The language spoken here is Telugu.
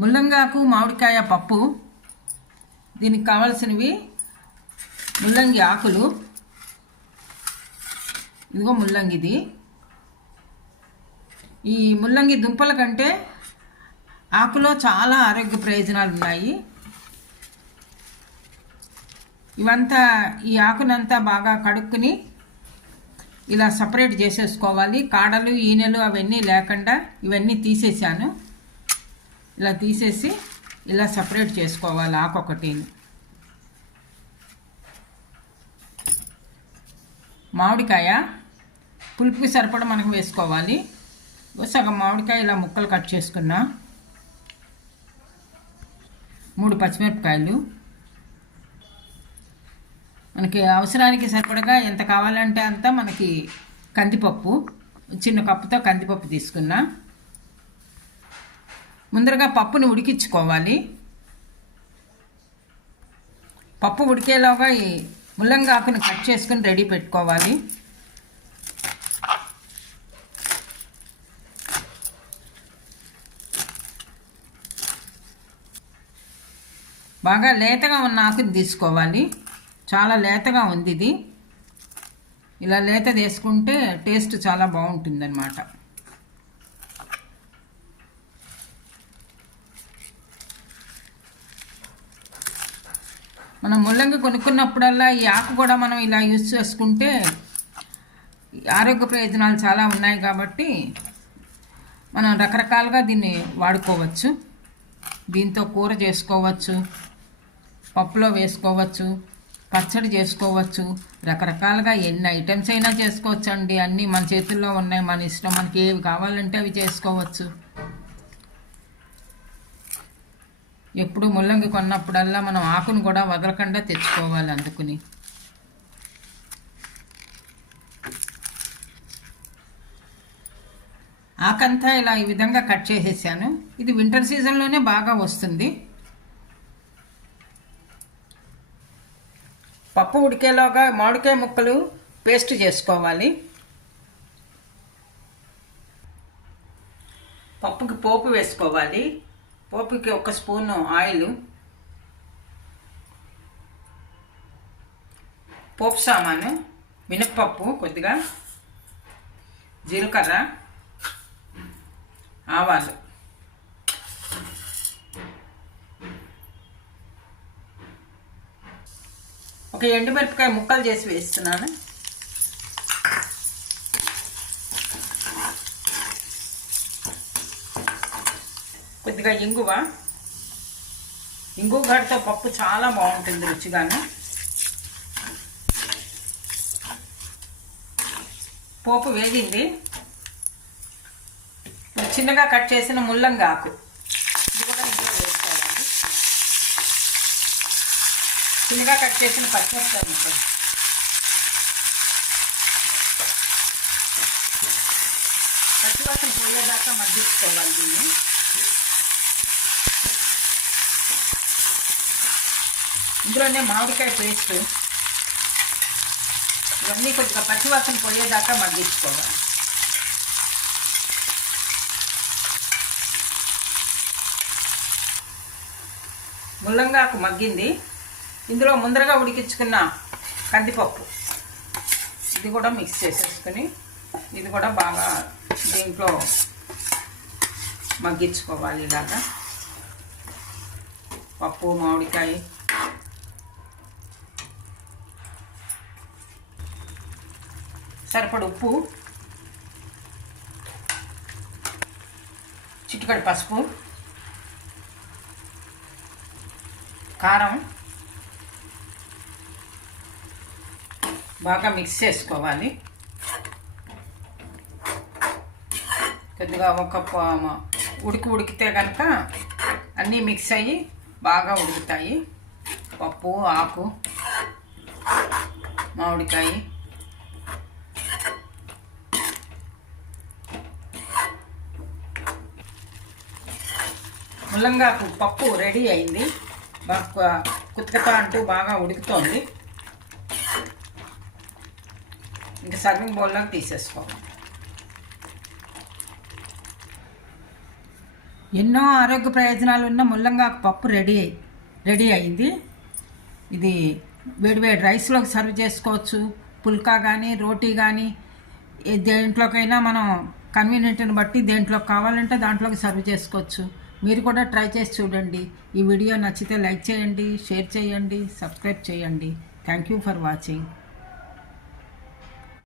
ముల్లంగాకు మామిడికాయ పప్పు. దీనికి కావాల్సినవి ముల్లంగి ఆకులు, ఇదిగో ముల్లంగిది. ఈ ముల్లంగి దుంపల కంటే ఆకులో చాలా ఆరోగ్య ప్రయోజనాలు ఉన్నాయి. ఇవంతా ఈ ఆకునంతా బాగా కడుక్కుని ఇలా సపరేట్ చేసేసుకోవాలి. కాడలు ఈనెలు అవన్నీ లేకుండా ఇవన్నీ తీసేసాను. ఇలా తీసేసి ఇలా సపరేట్ చేసుకోవాలి ఆకొకటిని. మామిడికాయ పులుపుకి సరిపడా మనకు వేసుకోవాలి. సగం మామిడికాయ ఇలా ముక్కలు కట్ చేసుకున్నా. 3 పచ్చిమిరపకాయలు, మనకి అవసరానికి సరిపడగా ఎంత కావాలంటే అంత. మనకి కందిపప్పు, చిన్న కప్పుతో కందిపప్పు తీసుకున్నా. ముందరగా పప్పుని ఉడికించుకోవాలి. పప్పు ఉడికేలాగా ఈ ముల్లంగి ఆకుని కట్ చేసుకుని రెడీ పెట్టుకోవాలి. బాగా లేతగా ఉన్న ఆకుని తీసుకోవాలి. చాలా లేతగా ఉంది ఇది. ఇలా లేత తీసుకుంటే టేస్ట్ చాలా బాగుంటుంది అన్నమాట. మనం ముల్లంగి కొనుక్కున్నప్పుడల్లా ఈ ఆకు కూడా మనం ఇలా యూజ్ చేసుకుంటే ఆరోగ్య ప్రయోజనాలు చాలా ఉన్నాయి కాబట్టి మనం రకరకాలుగా దీన్ని వాడుకోవచ్చు. దీంతో కూర చేసుకోవచ్చు, పప్పులో వేసుకోవచ్చు, పచ్చడి చేసుకోవచ్చు. రకరకాలుగా ఎన్ని ఐటమ్స్ అయినా చేసుకోవచ్చు అండి. అన్నీ మన చేతుల్లో ఉన్నాయి. మన ఇష్టం, మనకి ఏవి కావాలంటే అవి చేసుకోవచ్చు. ఎప్పుడు ముల్లంగి కొన్నప్పుడల్లా మనం ఆకును కూడా వదలకుండా తెచ్చుకోవాలి. అందుకుని ఆకంతా ఇలా ఈ విధంగా కట్ చేసేసాను. ఇది వింటర్ సీజన్లోనే బాగా వస్తుంది. పప్పు ఉడికేలోగా మామిడికాయ ముక్కలు పేస్ట్ చేసుకోవాలి. పప్పుకి పోపు వేసుకోవాలి. పోపుకి 1 స్పూను ఆయిల్, పోపు సామాను, మినప్పప్పు కొద్దిగా, జీలకర్ర, ఆవాలు, ఒక ఎండుమిరపకాయ ముక్కలు చేసి వేస్తున్నాను. కొద్దిగా ఇంగువ ఘాటుతో పప్పు చాలా బాగుంటుంది రుచిగాను. పోపు వేగింది. చిన్నగా కట్ చేసిన ముల్లంగి ఆకు ఇది కూడా ఇందులో వేసుకోవాలి. చిన్నగా కట్ చేసిన పచ్చిమిరపకాయ ముక్కలు, పచ్చివాసన పోయేదాకా మగ్గించుకోవాలి దీన్ని. ఇందులోనే మామిడికాయ పేస్ట్, ఇవన్నీ కొద్దిగా పచ్చివాసన పోయేదాకా మగ్గించుకోవాలి. ముల్లంగాకు మగ్గింది. ఇందులో ముందరగా ఉడికించుకున్న కందిపప్పు ఇది కూడా మిక్స్ చేసేసుకొని ఇది కూడా బాగా దీంట్లో మగ్గించుకోవాలి. ఇలాగా పప్పు, మామిడికాయ, సరిపడ ఉప్పు, చిటికెడు పసుపు, కారం బాగా మిక్స్ చేసుకోవాలి. కొద్దిగా ఒక ఉడికితే కనుక అన్నీ మిక్స్ అయ్యి బాగా ఉడుకుతాయి. పప్పు, ఆకు, మామిడికాయ. ముల్లంగాకు పప్పు రెడీ అయింది. బాగా కుతకత అంటూ బాగా ఉడుకుతోంది. ఇంకా సర్వింగ్ బౌల్లోకి తీసేసుకోవాలి. ఎన్నో ఆరోగ్య ప్రయోజనాలు ఉన్న ముల్లంగాకు పప్పు రెడీ అయింది. ఇది వేడివేడి రైస్లోకి సర్వ్ చేసుకోవచ్చు. పుల్కా కానీ రోటీ కానీ దేంట్లోకైనా మనం కన్వీనియంట్ని బట్టి దేంట్లోకి కావాలంటే దాంట్లోకి సర్వ్ చేసుకోవచ్చు. మీరు కూడా ట్రై చేసి చూడండి. ఈ వీడియో నచ్చితే లైక్ చేయండి, షేర్ చేయండి, సబ్స్క్రైబ్ చేయండి. Thank you for watching.